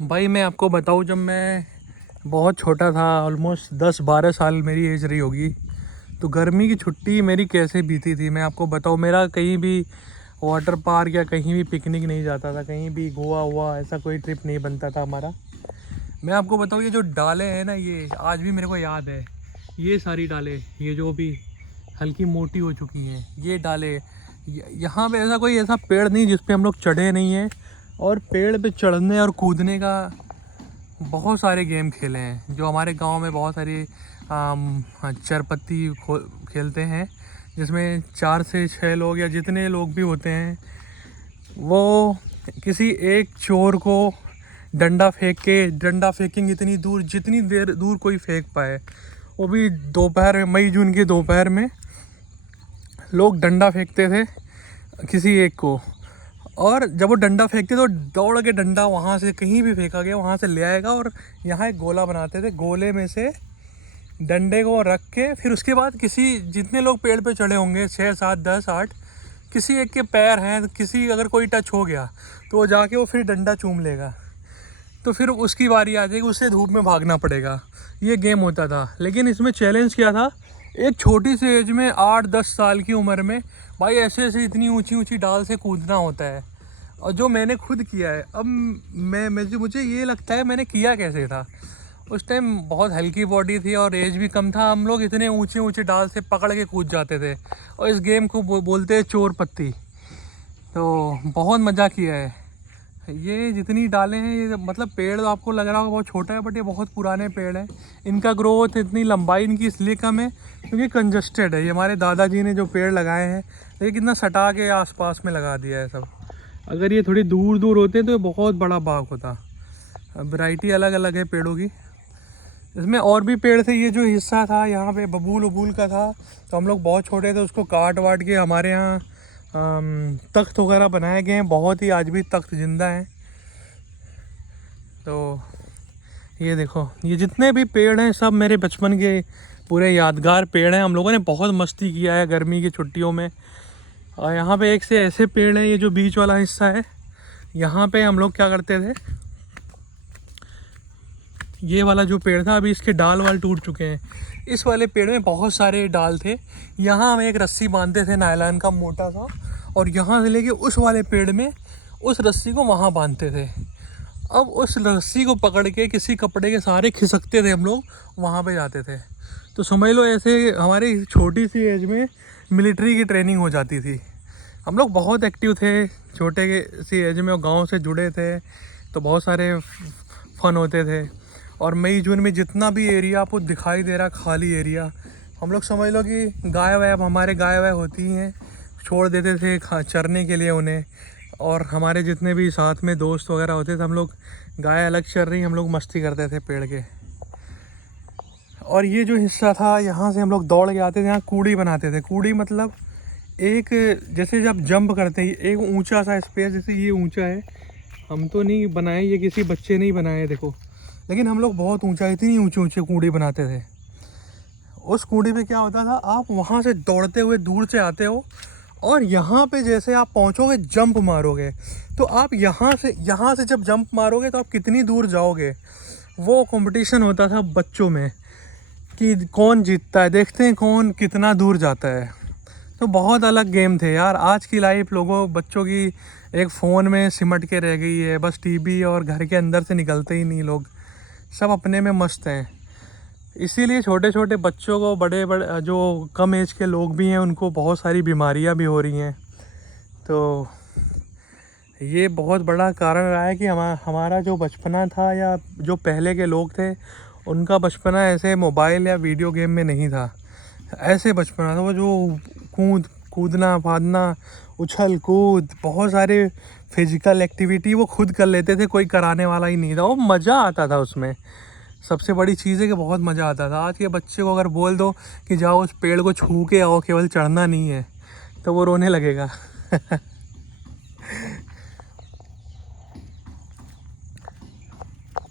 भाई मैं आपको बताऊँ, जब मैं बहुत छोटा था, ऑलमोस्ट 10-12 साल मेरी एज रही होगी, तो गर्मी की छुट्टी मेरी कैसे बीती थी मैं आपको बताऊँ। मेरा कहीं भी वाटर पार्क या कहीं भी पिकनिक नहीं जाता था, कहीं भी गोवा हुआ ऐसा कोई ट्रिप नहीं बनता था हमारा। मैं आपको बताऊँ, ये जो डालें हैं ना, ये आज भी मेरे को याद है। ये सारी डालें, ये जो भी हल्की मोटी हो चुकी हैं, ये डालें। यहाँ पे ऐसा कोई ऐसा पेड़ नहीं जिस पे हम लोग चढ़े नहीं हैं। और पेड़ पे चढ़ने और कूदने का बहुत सारे गेम खेले हैं। जो हमारे गांव में बहुत सारे चरपत्ती खेलते हैं, जिसमें 4 से 6 लोग या जितने लोग भी होते हैं, वो किसी एक चोर को डंडा फेंकेंगे इतनी दूर, जितनी देर दूर कोई फेंक पाए। वो भी दोपहर में, मई जून के दोपहर में लोग डंडा फेंकते थे किसी एक को। और जब वो डंडा फेंकते तो दौड़ के डंडा वहाँ से कहीं भी फेंका गया वहाँ से ले आएगा, और यहाँ एक गोला बनाते थे, गोले में से डंडे को रख के फिर उसके बाद किसी, जितने लोग पेड़ पे चढ़े होंगे, 6, 7, 10, 8, किसी एक के पैर हैं, किसी अगर कोई टच हो गया तो वो जाके वो फिर डंडा चूम लेगा। तो फिर उसकी बारी आ जाएगी, उसे धूप में भागना पड़ेगा। ये गेम होता था। लेकिन इसमें चैलेंज क्या था, एक छोटी सी एज में 8-10 साल की उम्र में भाई ऐसे ऐसे इतनी ऊंची ऊंची डाल से कूदना होता है। और जो मैंने खुद किया है, अब मुझे ये लगता है मैंने किया कैसे था। उस टाइम बहुत हल्की बॉडी थी और एज भी कम था। हम लोग इतने ऊंचे ऊंचे डाल से पकड़ के कूद जाते थे, और इस गेम को बोलते हैं चोर पत्ती। तो बहुत मज़ा किया है। ये जितनी डालें हैं, ये मतलब पेड़ तो आपको लग रहा होगा बहुत छोटा है, बट ये बहुत पुराने पेड़ हैं। इनका ग्रोथ, इतनी लंबाई इनकी इसलिए कम है क्योंकि कंजस्टेड है। ये हमारे दादाजी ने जो पेड़ लगाए हैं, ये कितना सटा के आसपास में लगा दिया है सब। अगर ये थोड़ी दूर दूर होते तो ये बहुत बड़ा बाग होता। वैरायटी अलग अलग है पेड़ों की। इसमें और भी पेड़ थे। ये जो हिस्सा था यहाँ पे बबूल वबूल का था, तो हम लोग बहुत छोटे थे, उसको काट वाट के हमारे यहाँ तख्त वगैरह बनाए गए हैं। बहुत ही आज भी तख्त जिंदा हैं। तो ये देखो, ये जितने भी पेड़ हैं सब मेरे बचपन के पूरे यादगार पेड़ हैं। हम लोगों ने बहुत मस्ती किया है गर्मी की छुट्टियों में। और यहाँ पे एक से ऐसे पेड़ हैं, ये जो बीच वाला हिस्सा है, यहाँ पे हम लोग क्या करते थे, ये वाला जो पेड़ था, अभी इसके डाल वाल टूट चुके हैं। इस वाले पेड़ में बहुत सारे डाल थे। यहाँ हम एक रस्सी बांधते थे नायलॉन का मोटा सा, और यहाँ से लेके उस वाले पेड़ में उस रस्सी को वहाँ बांधते थे। अब उस रस्सी को पकड़ के किसी कपड़े के सहारे खिसकते थे हम लोग, वहाँ पे जाते थे। तो समझ लो ऐसे हमारी छोटी सी एज में मिलिट्री की ट्रेनिंग हो जाती थी। हम लोग बहुत एक्टिव थे छोटे सी एज में, और गाँव से जुड़े थे, तो बहुत सारे फन होते थे। और मई जून में जितना भी एरिया आपको दिखाई दे रहा खाली एरिया, हम लोग समझ लो कि गाय वाय, हमारे गाय वाय होती हैं, छोड़ देते थे चरने के लिए उन्हें। और हमारे जितने भी साथ में दोस्त वगैरह होते थे, हम लोग गाय अलग चर रही, हम लोग मस्ती करते थे पेड़ के। और ये जो हिस्सा था, यहाँ से हम लोग दौड़ के आते थे, यहाँ कूड़ी बनाते थे। कूड़ी मतलब एक, जैसे जब जंप करते हैं, एक ऊंचा सा स्पेस, जैसे ये ऊंचा है, हम तो नहीं बनाए, ये किसी बच्चे ने ही बनाए देखो, लेकिन हम लोग बहुत ऊंचा, इतनी ऊंचे ऊंचे कूड़ी बनाते थे। उस कूड़ी पे क्या होता था, आप वहाँ से दौड़ते हुए दूर से आते हो, और यहाँ पे जैसे आप पहुँचोगे, जंप मारोगे, तो आप यहाँ से जब जंप मारोगे तो आप कितनी दूर जाओगे। वो कंपटीशन होता था बच्चों में कि कौन जीतता है, देखते हैं कौन कितना दूर जाता है। तो बहुत अलग गेम थे यार। आज की लाइफ बच्चों की एक फ़ोन में सिमट के रह गई है, बस टीवी और घर के अंदर से निकलते ही नहीं लोग, सब अपने में मस्त हैं। इसीलिए छोटे छोटे बच्चों को, बड़े बड़े जो कम एज के लोग भी हैं, उनको बहुत सारी बीमारियां भी हो रही हैं। तो ये बहुत बड़ा कारण रहा है कि हमारा जो बचपना था, या जो पहले के लोग थे, उनका बचपना ऐसे मोबाइल या वीडियो गेम में नहीं था। ऐसे बचपना था वो जो कूदना फादना, उछल कूद, बहुत सारे फिजिकल एक्टिविटी वो खुद कर लेते थे, कोई कराने वाला ही नहीं था। वो मज़ा आता था उसमें। सबसे बड़ी चीज़ है कि बहुत मज़ा आता था। आज के बच्चे को अगर बोल दो कि जाओ उस पेड़ को छू के आओ, केवल चढ़ना नहीं है, तो वो रोने लगेगा।